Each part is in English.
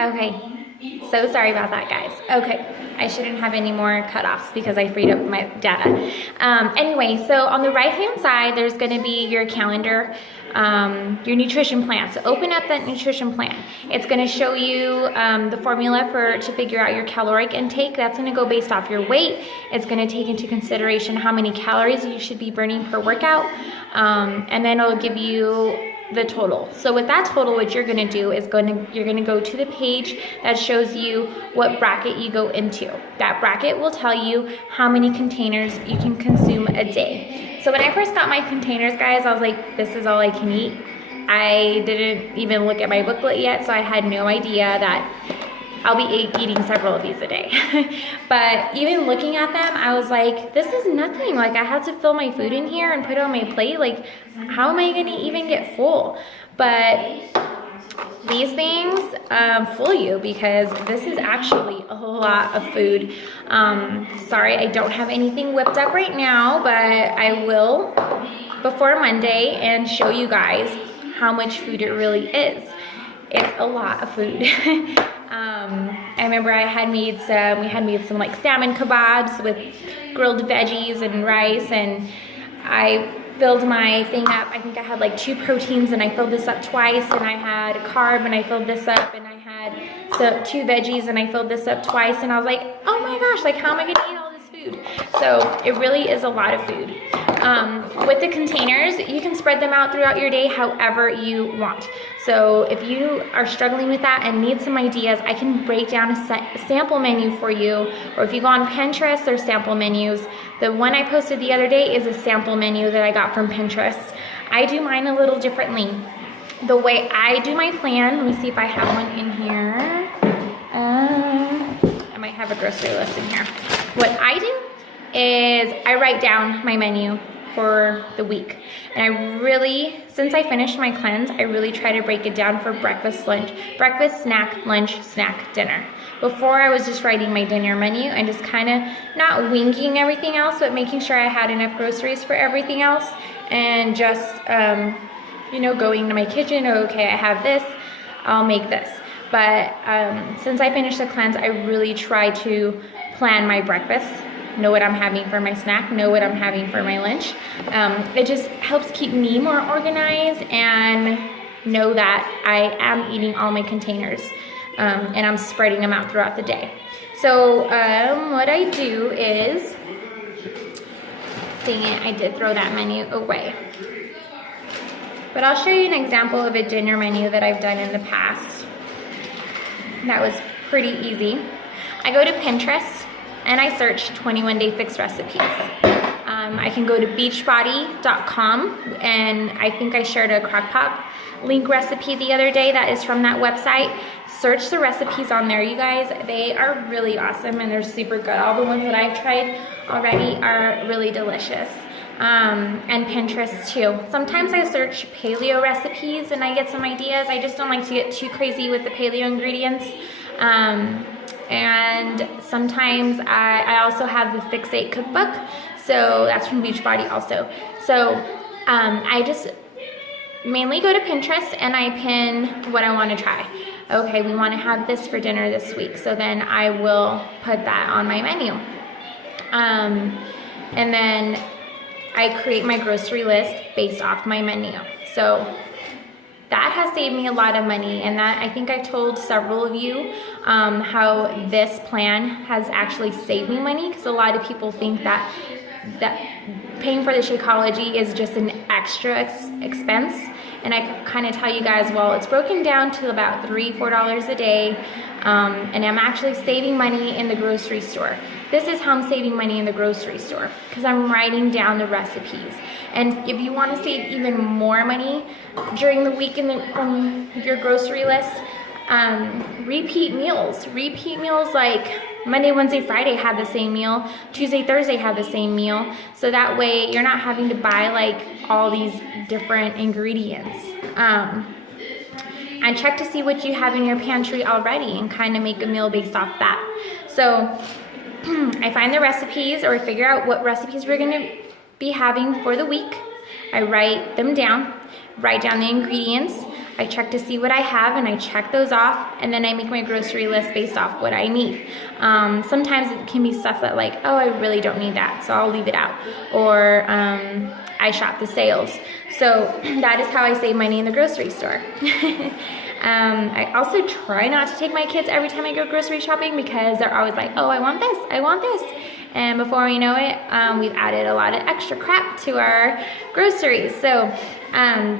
Okay, so sorry about that, guys. Okay, I shouldn't have any more cutoffs because I freed up my data. Anyway, so on the right-hand side, there's gonna be your calendar, your nutrition plan. So open up that nutrition plan. It's gonna show you the formula to figure out your caloric intake. That's gonna go based off your weight. It's gonna take into consideration how many calories you should be burning per workout. And then it'll give you the total. So with that total, what you're gonna do is you're gonna go to the page that shows you what bracket you go into. That bracket will tell you how many containers you can consume a day. So when I first got my containers, guys, I was like, this is all I can eat. I didn't even look at my booklet yet, so I had no idea that I'll be eating several of these a day. But even looking at them, I was like, this is nothing. Like, I have to fill my food in here and put it on my plate. Like, how am I gonna even get full? But these things fool you because this is actually a whole lot of food. Sorry, I don't have anything whipped up right now, but I will before Monday and show you guys how much food it really is. It's a lot of food. I remember we had made some like salmon kebabs with grilled veggies and rice, and I filled my thing up. I think I had like 2 proteins and I filled this up twice, and I had a carb and I filled this up, and I had 2 veggies and I filled this up twice, and I was like, oh my gosh, like how am I gonna eat all this food? So it really is a lot of food. With the containers, you can spread them out throughout your day however you want. So if you are struggling with that and need some ideas, I can break down a sample menu for you. Or if you go on Pinterest, there's sample menus. The one I posted the other day is a sample menu that I got from Pinterest. I do mine a little differently. The way I do my plan, let me see if I have one in here. I might have a grocery list in here. What I do is I write down my menu for the week. And I really, since I finished my cleanse, I really try to break it down for breakfast, snack, lunch, snack, dinner. Before I was just writing my dinner menu and just kind of not winging everything else, but making sure I had enough groceries for everything else, and just, you know, going to my kitchen, okay, I have this, I'll make this. But since I finished the cleanse, I really try to plan my breakfast, know what I'm having for my snack, know what I'm having for my lunch. It just helps keep me more organized and know that I am eating all my containers, and I'm spreading them out throughout the day. So what I do is, dang it, I did throw that menu away. But I'll show you an example of a dinner menu that I've done in the past. That was pretty easy. I go to Pinterest and I search 21-day fix recipes. I can go to beachbody.com, and I think I shared a crockpot link recipe the other day that is from that website. Search the recipes on there, you guys. They are really awesome and they're super good. All the ones that I've tried already are really delicious. And Pinterest too. Sometimes I search paleo recipes and I get some ideas. I just don't like to get too crazy with the paleo ingredients. And sometimes I also have the Fix8 cookbook, so that's from Beachbody also. So I just mainly go to Pinterest and I pin what I want to try. Okay, we want to have this for dinner this week, so then I will put that on my menu. And then I create my grocery list based off my menu. So that has saved me a lot of money, and that I think I told several of you how this plan has actually saved me money, because a lot of people think that paying for the Shakeology is just an extra expense. And I kind of tell you guys, well, it's broken down to about $3-4 a day, and I'm actually saving money in the grocery store. This is how I'm saving money in the grocery store, because I'm writing down the recipes. And if you want to save even more money during the week from your grocery list, repeat meals. Repeat meals like Monday, Wednesday, Friday have the same meal. Tuesday, Thursday have the same meal. So that way you're not having to buy like all these different ingredients. And check to see what you have in your pantry already and kind of make a meal based off that. So I find the recipes, or figure out what recipes we're gonna be having for the week. I write them down, write down the ingredients. I check to see what I have and I check those off, and then I make my grocery list based off what I need. Sometimes it can be stuff that like, oh, I really don't need that, so I'll leave it out. Or I shop the sales. So that is how I save money in the grocery store. I also try not to take my kids every time I go grocery shopping because they're always like, oh, I want this, I want this. And before we know it, we've added a lot of extra crap to our groceries. So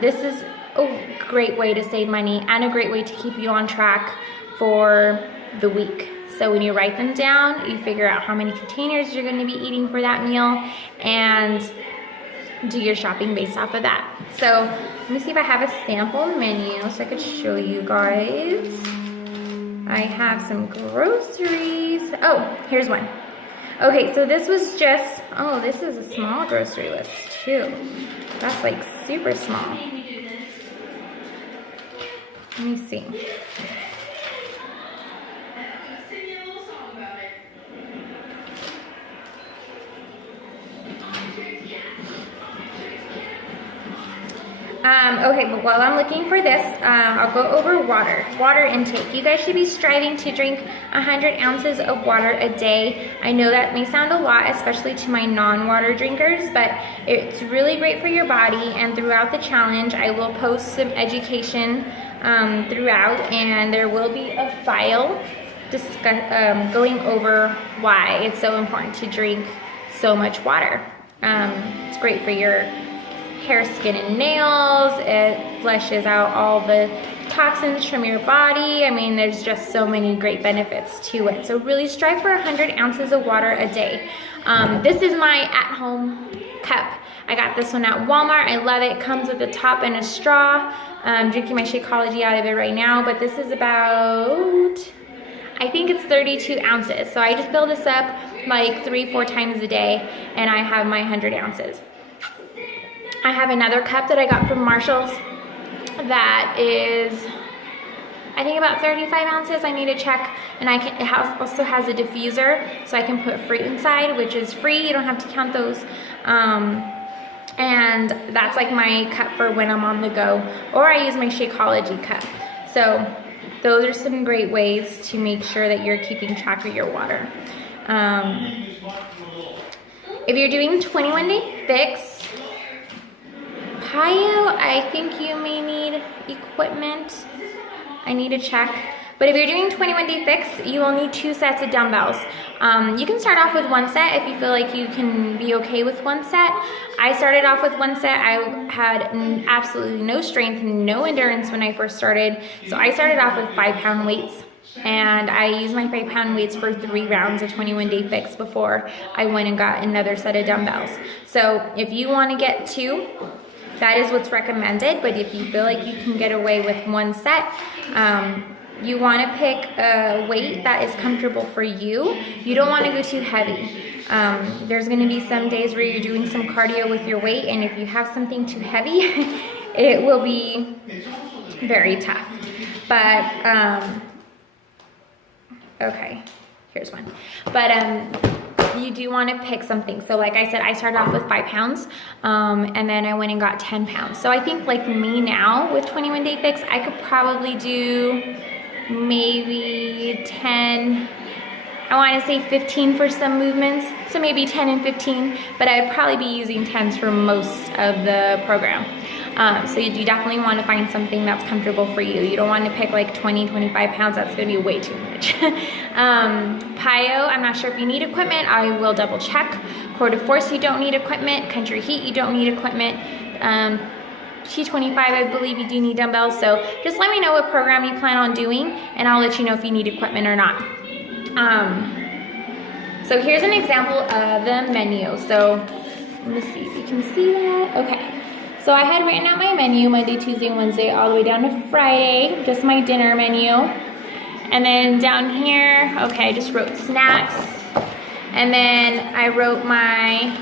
this is a great way to save money and a great way to keep you on track for the week. So when you write them down, you figure out how many containers you're going to be eating for that meal and do your shopping based off of that. So let me see if I have a sample menu so I could show you guys. I have some groceries. Oh, here's one. Okay, so this was just, oh, this is a small grocery list too. That's like super small. Let me see. Okay, but while I'm looking for this, I'll go over water intake. You guys should be striving to drink 100 ounces of water a day. I know that may sound a lot, especially to my non-water drinkers, but it's really great for your body. And throughout the challenge, I will post some education throughout, and there will be a file going over why it's so important to drink so much water. It's great for your hair, skin, and nails. It flushes out all the toxins from your body. I mean, there's just so many great benefits to it. So really strive for 100 ounces of water a day. This is my at-home cup. I got this one at Walmart. I love it. It comes with a top and a straw. I'm drinking my Shakeology out of it right now, but this is about, I think it's 32 ounces. So I just fill this up like 3-4 times a day, and I have my 100 ounces. I have another cup that I got from Marshall's that is, I think about 35 ounces. I need to check, and it also has a diffuser, so I can put fruit inside, which is free. You don't have to count those. And that's like my cup for when I'm on the go, or I use my Shakeology cup. So those are some great ways to make sure that you're keeping track of your water. If you're doing 21-day fix, PiYo, I think you may need equipment. I need to check. But if you're doing 21-day fix, you will need 2 sets of dumbbells. You can start off with 1 set if you feel like you can be okay with 1 set. I started off with 1 set. I had absolutely no strength, no endurance when I first started. So I started off with 5-pound weights. And I used my 5-pound weights for 3 rounds of 21-day fix before I went and got another set of dumbbells. So if you want to get 2, that is what's recommended. But if you feel like you can get away with 1 set, you want to pick a weight that is comfortable for you. You don't want to go too heavy. There's going to be some days where you're doing some cardio with your weight, and if you have something too heavy, it will be very tough. But okay, here's one. But you do want to pick something. So like I said, I started off with 5 pounds, and then I went and got 10 pounds. So I think like me now with 21-day fix, I could probably do maybe 10, I want to say 15 for some movements. So maybe 10 and 15, but I'd probably be using 10s for most of the program. So you definitely want to find something that's comfortable for you. You don't want to pick like 20, 25 pounds. That's going to be way too much. PiYo, I'm not sure if you need equipment. I will double check. Core de Force, you don't need equipment. Country Heat, you don't need equipment. T25, I believe you do need dumbbells. So just let me know what program you plan on doing, and I'll let you know if you need equipment or not. So here's an example of the menu. So let me see if you can see that. Okay. So I had written out my menu Monday, Tuesday, Wednesday, all the way down to Friday, just my dinner menu. And then down here, okay, I just wrote snacks. And then I wrote my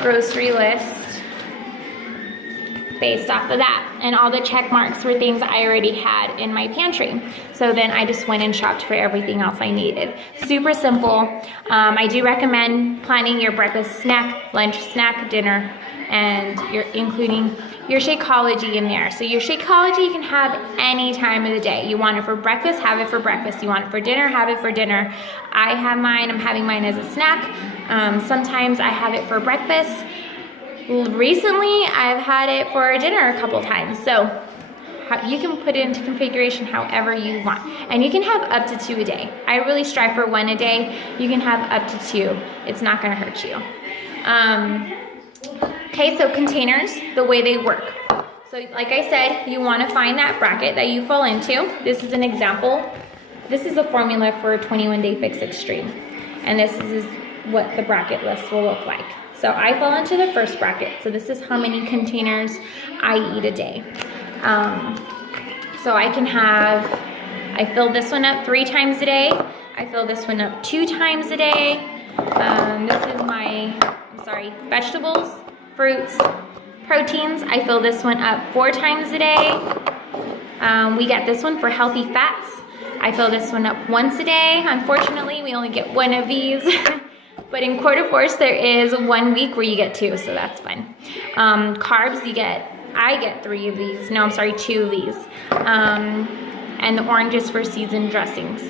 grocery list based off of that. And all the check marks were things I already had in my pantry. So then I just went and shopped for everything else I needed. Super simple. I do recommend planning your breakfast snack, lunch snack, dinner, and you're including your Shakeology in there. So your Shakeology you can have any time of the day. You want it for breakfast, have it for breakfast. You want it for dinner, have it for dinner. I have mine, I'm having mine as a snack. Sometimes I have it for breakfast. Recently, I've had it for dinner a couple times. So you can put it into configuration however you want. And you can have up to 2 a day. I really strive for 1 a day. You can have up to 2. It's not gonna hurt you. Okay, so containers, the way they work. So like I said, you wanna find that bracket that you fall into. This is an example. This is a formula for 21 Day Fix Extreme. And this is what the bracket list will look like. So I fall into the first bracket. So this is how many containers I eat a day. So I can have, I fill this one up 3 times a day. I fill this one up 2 times a day. This is my, vegetables, fruits, proteins. I fill this one up 4 times a day. We get this one for healthy fats. I fill this one up once a day. Unfortunately, we only get 1 of these. But in Quarter Force, there is 1 week where you get 2, so that's fun. Carbs, I get 3 of these. No, I'm sorry, 2 of these. And the orange is for seasoned dressings.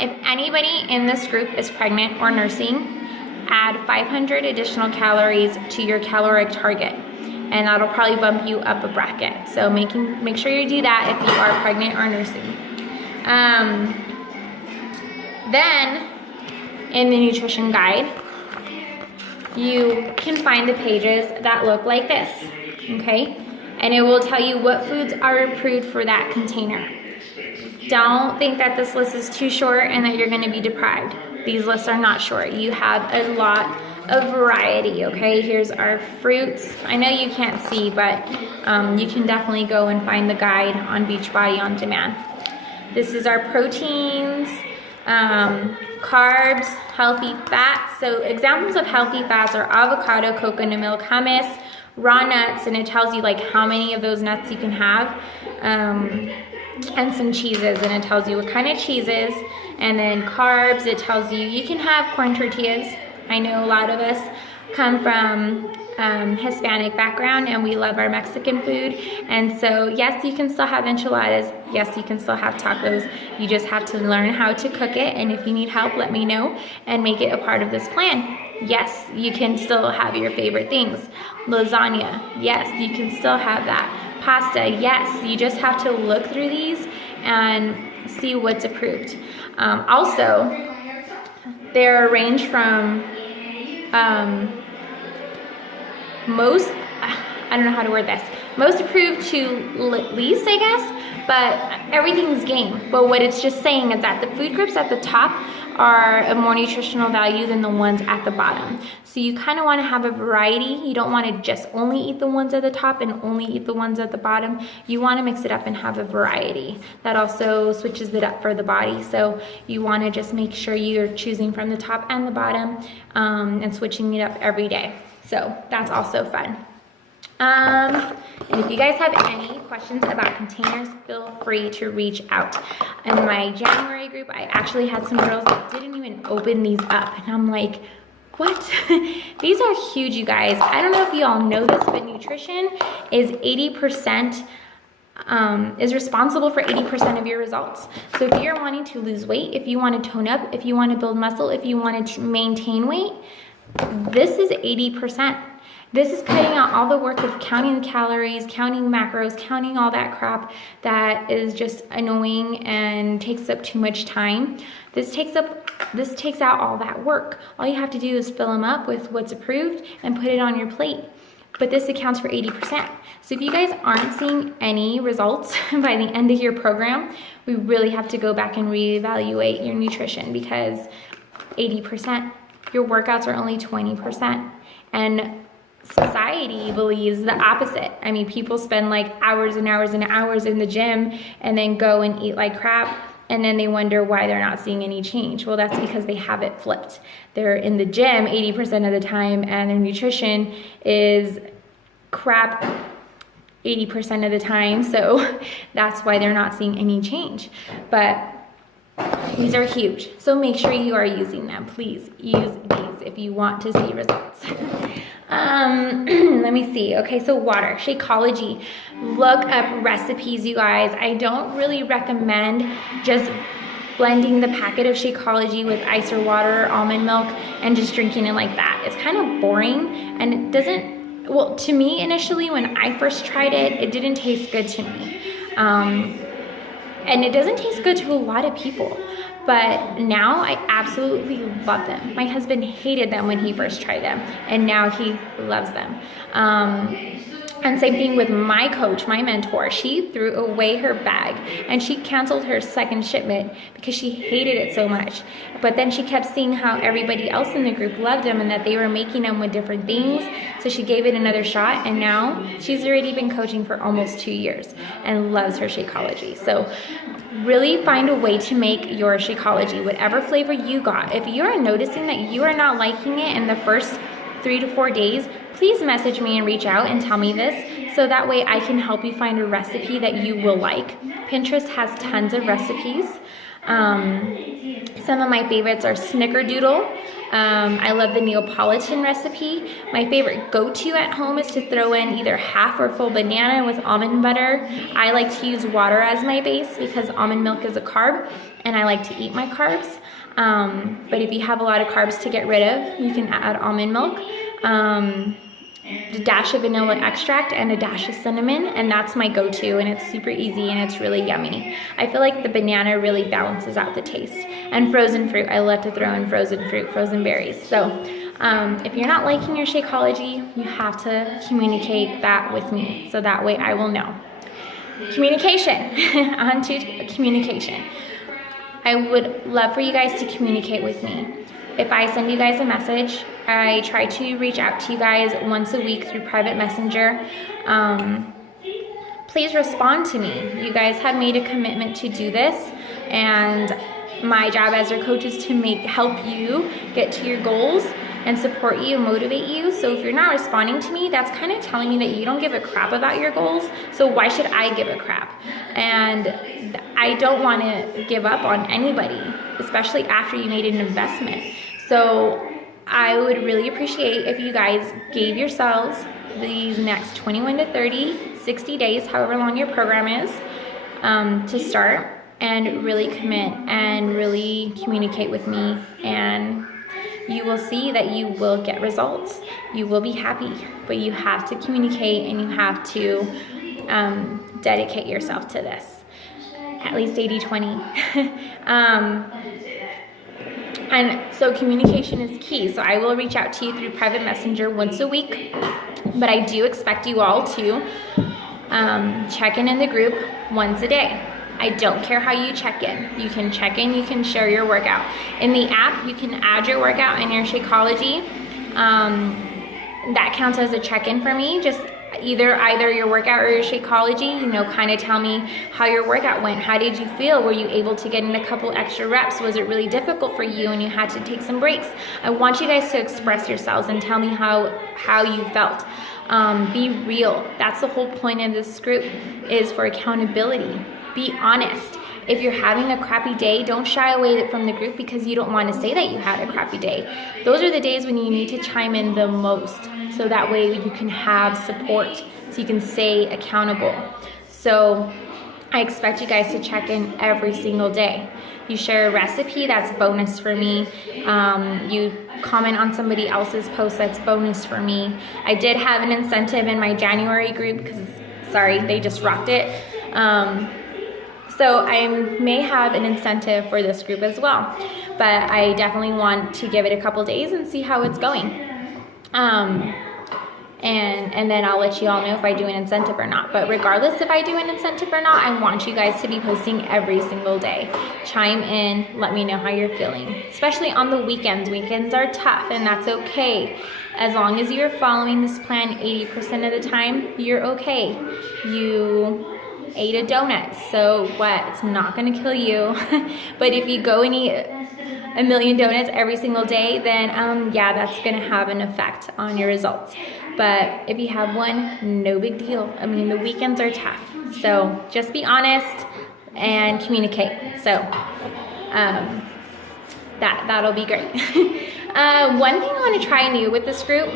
If anybody in this group is pregnant or nursing, add 500 additional calories to your caloric target. And that'll probably bump you up a bracket. So make sure you do that if you are pregnant or nursing. Then, in the nutrition guide, you can find the pages that look like this, okay? And it will tell you what foods are approved for that container. Don't think that this list is too short and that you're gonna be deprived. These lists are not short. You have a lot of variety, okay? Here's our fruits. I know you can't see, but you can definitely go and find the guide on Beachbody On Demand. This is our proteins, carbs, healthy fats. So examples of healthy fats are avocado, coconut milk, hummus, raw nuts, and it tells you like how many of those nuts you can have, and some cheeses, and it tells you what kind of cheeses. And then carbs, it tells you can have corn tortillas. I know a lot of us come from Hispanic background and we love our Mexican food, and so yes, you can still have enchiladas, yes, you can still have tacos. You just have to learn how to cook it, and if you need help, let me know and make it a part of this plan. Yes, you can still have your favorite things. Lasagna, yes, you can still have that. Pasta, yes, you just have to look through these and see what's approved. Also, they're arranged from most, I don't know how to word this, most approved to least, I guess, but everything's game. But what it's just saying is that the food groups at the top are of more nutritional value than the ones at the bottom. So you kind of want to have a variety. You don't want to just only eat the ones at the top and only eat the ones at the bottom. You want to mix it up and have a variety. That also switches it up for the body. So you want to just make sure you're choosing from the top and the bottom, and switching it up every day. So that's also fun. And if you guys have any questions about containers, feel free to reach out. In my January group, I actually had some girls that didn't even open these up. And I'm like, what? These are huge, you guys. I don't know if you all know this, but nutrition is 80%, is responsible for 80% of your results. So if you're wanting to lose weight, if you want to tone up, if you want to build muscle, if you want to maintain weight, this is 80%. This is cutting out all the work of counting the calories, counting macros, counting all that crap that is just annoying and takes up too much time. This takes out all that work. All you have to do is fill them up with what's approved and put it on your plate. But this accounts for 80%. So if you guys aren't seeing any results by the end of your program, we really have to go back and reevaluate your nutrition, because 80%, your workouts are only 20%. And society believes the opposite. I mean, people spend like hours and hours and hours in the gym and then go and eat like crap, and then they wonder why they're not seeing any change. Well, that's because they have it flipped. They're in the gym 80% of the time, and their nutrition is crap 80% of the time, so that's why they're not seeing any change. But these are huge, so make sure you are using them. Please use these if you want to see results. Let me see. Okay, so water, Shakeology. Look up recipes, you guys. I don't really recommend just blending the packet of Shakeology with ice or water or almond milk and just drinking it like that. It's kind of boring, and it doesn't, well, to me initially when I first tried it, it didn't taste good to me. And it doesn't taste good to a lot of people. But now I absolutely love them. My husband hated them when he first tried them, and now he loves them. And same thing with my coach, my mentor. She threw away her bag and she canceled her second shipment because she hated it so much. But then she kept seeing how everybody else in the group loved them and that they were making them with different things. So she gave it another shot, and now she's already been coaching for almost 2 years and loves her Shakeology. So really find a way to make your Shakeology, whatever flavor you got. If you are noticing that you are not liking it in the first 3 to 4 days, please message me and reach out and tell me this, so that way I can help you find a recipe that you will like. Pinterest has tons of recipes. Some of my favorites are Snickerdoodle. I love the Neapolitan recipe. My favorite go-to at home is to throw in either half or full banana with almond butter. I like to use water as my base because almond milk is a carb and I like to eat my carbs. But if you have a lot of carbs to get rid of, you can add almond milk, a dash of vanilla extract, and a dash of cinnamon, and that's my go-to, and it's super easy and it's really yummy. I feel like the banana really balances out the taste. And frozen fruit, I love to throw in frozen fruit, frozen berries. So if you're not liking your Shakeology, you have to communicate that with me, so that way I will know. Communication, on to communication. I would love for you guys to communicate with me. If I send you guys a message, I try to reach out to you guys once a week through private messenger. Please respond to me. You guys have made a commitment to do this, and my job as your coach is to help you get to your goals and support you, motivate you. So if you're not responding to me, that's kind of telling me that you don't give a crap about your goals. So why should I give a crap? And I don't want to give up on anybody, especially after you made an investment. So I would really appreciate if you guys gave yourselves these next 21 to 30, 60 days, however long your program is, to start and really commit and really communicate with me, and you will see that you will get results. You will be happy, but you have to communicate and you have to dedicate yourself to this. At least 80-20. And so communication is key. So I will reach out to you through private messenger once a week, but I do expect you all to check in the group once a day. I don't care how you check in. You can check in, you can share your workout. In the app, you can add your workout in your Shakeology. That counts as a check-in for me. Just either your workout or your Shakeology, kind of tell me how your workout went. How did you feel? Were you able to get in a couple extra reps? Was it really difficult for you and you had to take some breaks? I want you guys to express yourselves and tell me how you felt. Be real. That's the whole point of this group, is for accountability. Be honest. If you're having a crappy day, don't shy away from the group because you don't want to say that you had a crappy day. Those are the days when you need to chime in the most, so that way you can have support, so you can stay accountable. So I expect you guys to check in every single day. You share a recipe, that's bonus for me. You comment on somebody else's post, that's bonus for me. I did have an incentive in my January group because, they just rocked it. So I may have an incentive for this group as well, but I definitely want to give it a couple days and see how it's going. And then I'll let you all know if I do an incentive or not. But regardless if I do an incentive or not, I want you guys to be posting every single day. Chime in, let me know how you're feeling, especially on the weekends. Weekends are tough, and that's okay. As long as you're following this plan 80% of the time, you're okay. You ate a donut, so what? It's not gonna kill you. But if you go and eat a million donuts every single day, then yeah, that's gonna have an effect on your results. But if you have one, no big deal. I mean, the weekends are tough, so just be honest and communicate. So that'll be great. One thing I want to try new with this group,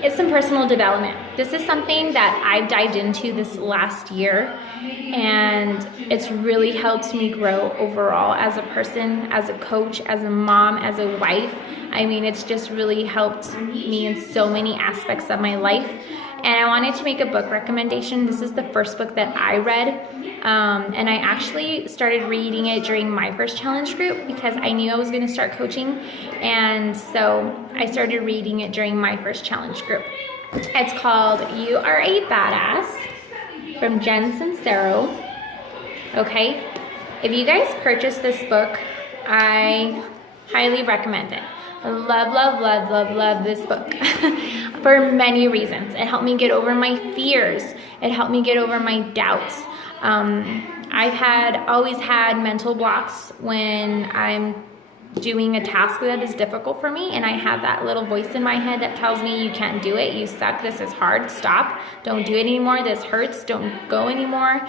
It's some personal development. This is something that I've dived into this last year, and it's really helped me grow overall as a person, as a coach, as a mom, as a wife. I mean, it's just really helped me in so many aspects of my life. And I wanted to make a book recommendation. This is the first book that I read, and I actually started reading it during my first challenge group because I knew I was going to start coaching, and so I started reading it during my first challenge group. It's called You Are a Badass from Jen Sincero. Okay, if you guys purchase this book, I highly recommend it. I love this book for many reasons. It helped me get over my fears. It helped me get over my doubts. I've always had mental blocks when I'm doing a task that is difficult for me, and I have that little voice in my head that tells me you can't do it, you suck, this is hard, stop, don't do it anymore, this hurts, don't go anymore,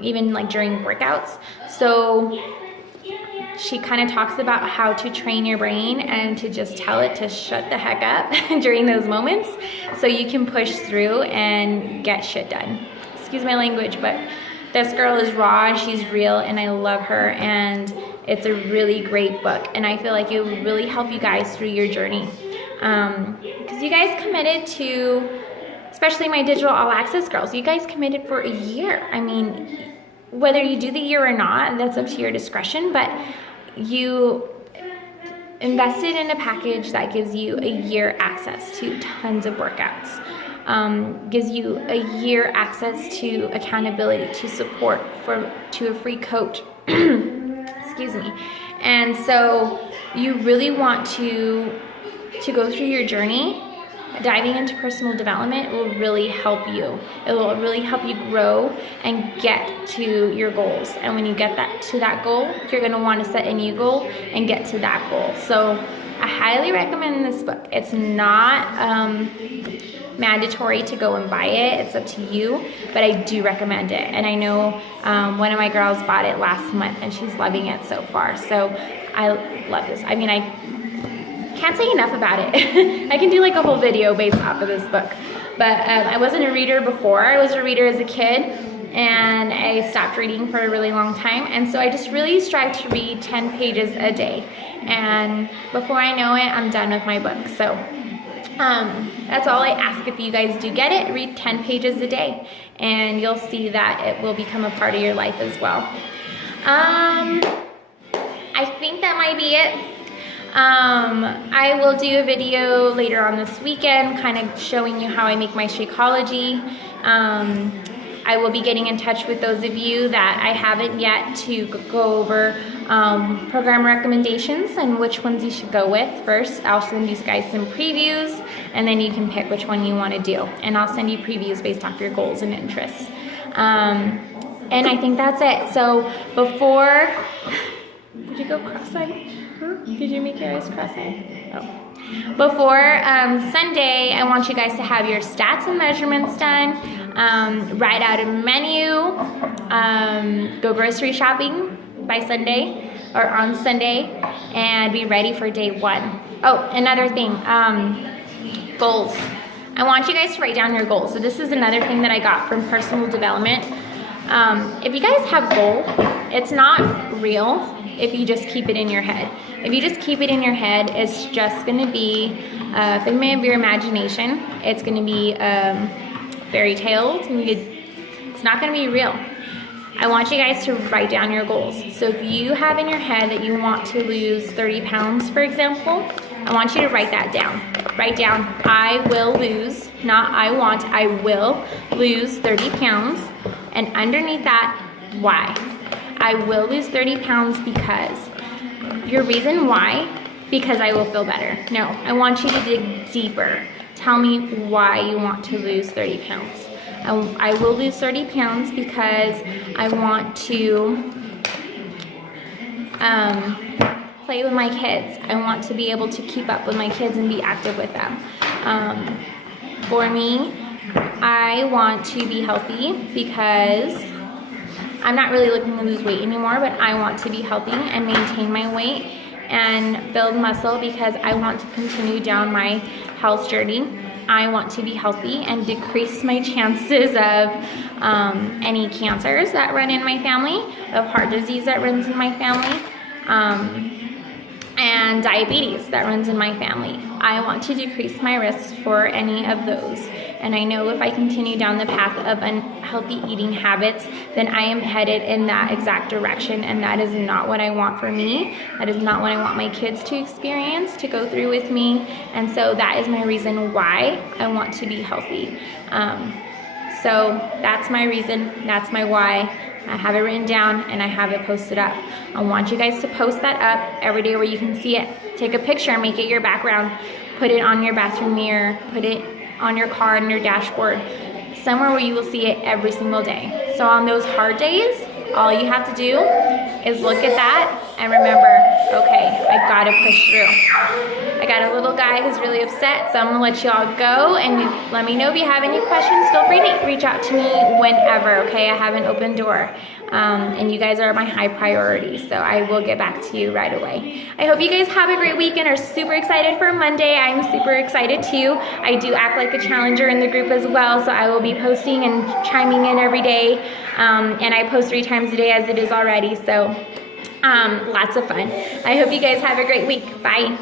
even like during workouts. So she kind of talks about how to train your brain and to just tell it to shut the heck up during those moments so you can push through and get shit done. Excuse my language, but this girl is raw, she's real, and I love her, and it's a really great book, and I feel like it will really help you guys through your journey. Because you guys committed to, especially my digital all access girls, you guys committed for a year. I mean, whether you do the year or not, that's up to your discretion, but you invested in a package that gives you a year access to tons of workouts, gives you a year access to accountability, to support, to a free coach, excuse me. And so you really want to go through your journey. Diving into personal development will really help you. It will really help you grow and get to your goals. And when you get to that goal, you're gonna want to set a new goal and get to that goal. So I highly recommend this book. It's not mandatory to go and buy it. It's up to you, but I do recommend it. And I know one of my girls bought it last month and she's loving it so far. So I love this. I mean, I can't say enough about it. I can do like a whole video based off of this book. But I wasn't a reader before. I was a reader as a kid, and I stopped reading for a really long time. And so I just really strive to read 10 pages a day. And before I know it, I'm done with my book. So that's all I ask. If you guys do get it, read 10 pages a day, and you'll see that it will become a part of your life as well. I think that might be it. I will do a video later on this weekend kind of showing you how I make my Shakeology. I will be getting in touch with those of you that I haven't yet to go over program recommendations and which ones you should go with. First, I'll send you guys some previews, and then you can pick which one you want to do. And I'll send you previews based off your goals and interests. And I think that's it. So before, did you go cross-eyed? Did you make your eyes cross-eyed? Oh. Before Sunday, I want you guys to have your stats and measurements done, write out a menu, go grocery shopping by Sunday or on Sunday, and be ready for day one. Oh, another thing, goals. I want you guys to write down your goals. So this is another thing that I got from personal development. If you guys have a goal, it's not real if you just keep it in your head. If you just keep it in your head, it's just gonna be a figment of your imagination. It's gonna be fairy tales, and it's not gonna be real. I want you guys to write down your goals. So if you have in your head that you want to lose 30 pounds, for example, I want you to write that down. Write down, I will lose, not I want, I will lose 30 pounds. And underneath that, why? I will lose 30 pounds because. Your reason why? Because I will feel better. No, I want you to dig deeper. Tell me why you want to lose 30 pounds. I will lose 30 pounds because I want to play with my kids. I want to be able to keep up with my kids and be active with them. For me, I want to be healthy because I'm not really looking to lose weight anymore, but I want to be healthy and maintain my weight. and build muscle because I want to continue down my health journey. I want to be healthy and decrease my chances of any cancers that run in my family, of heart disease that runs in my family, and diabetes that runs in my family. I want to decrease my risk for any of those. And I know if I continue down the path of unhealthy eating habits, then I am headed in that exact direction, and that is not what I want for me. That is not what I want my kids to experience, to go through with me. And so that is my reason why I want to be healthy. So that's my reason, that's my why. I have it written down and I have it posted up. I want you guys to post that up every day where you can see it. Take a picture, make it your background, put it on your bathroom mirror, put it on your car and your dashboard, somewhere where you will see it every single day. So on those hard days, all you have to do is look at that and remember, okay, I gotta push through. I got a little guy who's really upset, so I'm gonna let you all go, and let me know if you have any questions. Feel free to reach out to me whenever, okay? I have an open door, and you guys are my high priority, so I will get back to you right away. I hope you guys have a great week and are super excited for Monday. I'm super excited too. I do act like a challenger in the group as well, so I will be posting and chiming in every day, and I post 3 times a day as it is already, so lots of fun. I hope you guys have a great week. Bye.